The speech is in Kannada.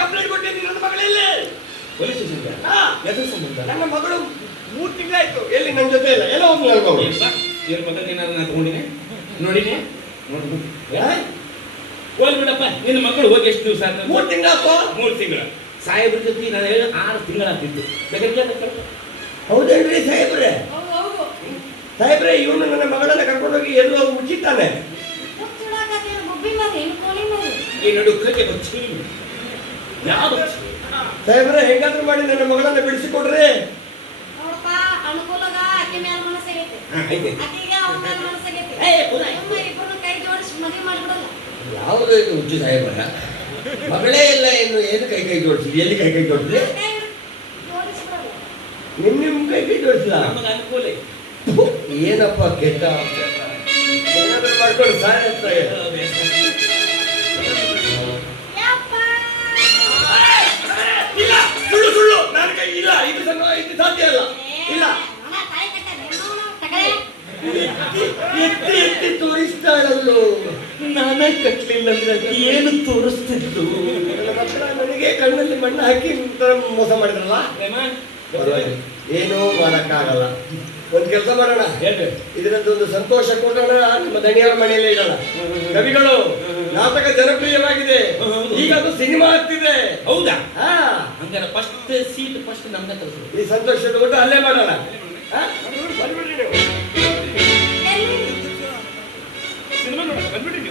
ಕಂಪ್ಲೇಂಟ್ ಕೊಟ್ಟಿದ್ದೀನಿ. ನನ್ನ ಮಗಳಲ್ಲಿ ಪೊಲೀಸ್ ಸ್ಟೇಷನ್ಗೆ ಎದುರು ಸಂಬಂಧ ನನ್ನ ಮಗಳು 3 ತಿಂಗಳಾಯ್ತು. ಎಲ್ಲಿ ನನ್ನ ಜೊತೆ ಇಲ್ಲ, ಎಲ್ಲ ಹೋಗಿ ನನ್ನ ಮಗಳು. ಇವ್ರ ಮಗನ ಏನಾದ್ರು ನಾನು ತಗೊಂಡಿನಿ ನೋಡಿನಿ ಹೋಲ್ ಬಿಡಪ್ಪ. ನಿನ್ನ ಮಗಳು ಹೋಗಿ ಎಷ್ಟು ದಿವಸ ಆಯ್ತು? 3 ತಿಂಗಳಾಯ್ತು. 3 ತಿಂಗಳು. ಸಾಹೇಬ್ರ ಜೊತೆ ನಾನು ಹೇಳಿ 6 ತಿಂಗಳಾಗ್ತಿತ್ತು. ಬೇಕಾದ್ರೆ ಹೌದೇನ್ರಿ ಸಾಹೇಬ್ರೆ? ಸಾಹೇಬ್ರೆ, ಇವನು ನನ್ನ ಮಗಳನ್ನ ಕರ್ಕೊಂಡೋಗಿ ಎಲ್ಲೋ ಮುಚ್ಚಿದ್ದಾನೆ. ಈ ನಡು ಕಕ್ಕೆ ಬಚ್ಚಿ ಯಾವ ಸಾಹೇಬ್ರೆ, ಹೆಂಗಾದ್ರೂ ಮಾಡಿ ನನ್ನ ಮಗಳನ್ನ ಬಿಡಿಸಿಕೊಡ್ರಿ. ಯಾವುದು ಇದು ಹುಚ್ಚು ಸಾಹೇಬ್ರ? ಮಗಳೇ ಇಲ್ಲ, ಇನ್ನು ಏನು ಕೈ ಜೋಡಿಸಿದ್ರಿ? ಎಲ್ಲಿ ಕೈ ಜೋಡಿಸಿದ್ರಿ? ನಿಮ್ಮ ಕೈ ಜೋಡಿಸಿಲ್ಲ. ನಮಗೆ ಅನುಕೂಲ ಏನಪ್ಪ ಕೆಟ್ಟ ಏನಾದ್ರೂ ಮಾಡ್ಕೊಂಡು ಸಾಯ ಅಂತ. ಇಲ್ಲ, ಸುಳ್ಳು ಸುಳ್ಳು, ನನ್ನ ಕೈ ಇಲ್ಲ. ಇದು ಸಾಧ್ಯ ಅಲ್ಲ. ಇಲ್ಲ, ಎತ್ತಿ ಎತ್ತಿ ತೋರಿಸ್ತಾ ಇರಲು ನಾನೇ ಕಟ್ಲಿಲ್ಲ ಅಂದ್ರೆ ಏನು ತೋರಿಸ್ತಿದ್ದು? ನನ್ನ ಮಕ್ಕಳ ನನಗೆ ಕಣ್ಣಲ್ಲಿ ಮಣ್ಣು ಹಾಕಿ ಮೋಸ ಮಾಡಿದ್ರಲ್ಲ. ಏನೂ ಮಾಡಕ್ಕಾಗಲ್ಲ. ಒಂದು ಕೆಲಸ ಮಾಡೋಣ, ಇದರದ್ದೊಂದು ಸಂತೋಷ ಕೊಟ್ಟೋಣ. ನಿಮ್ಮ ದಣಿಯವರ ಮನೆಯಲ್ಲೇ ಇಡೋಣ. ಕವಿಗಳು, ನಾಟಕ ಜನಪ್ರಿಯವಾಗಿದೆ, ಈಗ ಅದು ಸಿನಿಮಾ ಆಗ್ತಿದೆ. ಹೌದಾ? ಹಾ, ಹಂಗಾರೆ ಫಸ್ಟ್ ಸೀಟ್ ಫಸ್ಟ್ ನಮ್ಗೆ ತರಿಸ್ಬೇಕು. ಈ ಸಂತೋಷದ ಊಟ ಅಲ್ಲೇ ಮಾಡೋಣ. ಸಿನಿಮಾ ನೋಡ ಬಂದ್ಬಿಡಿ.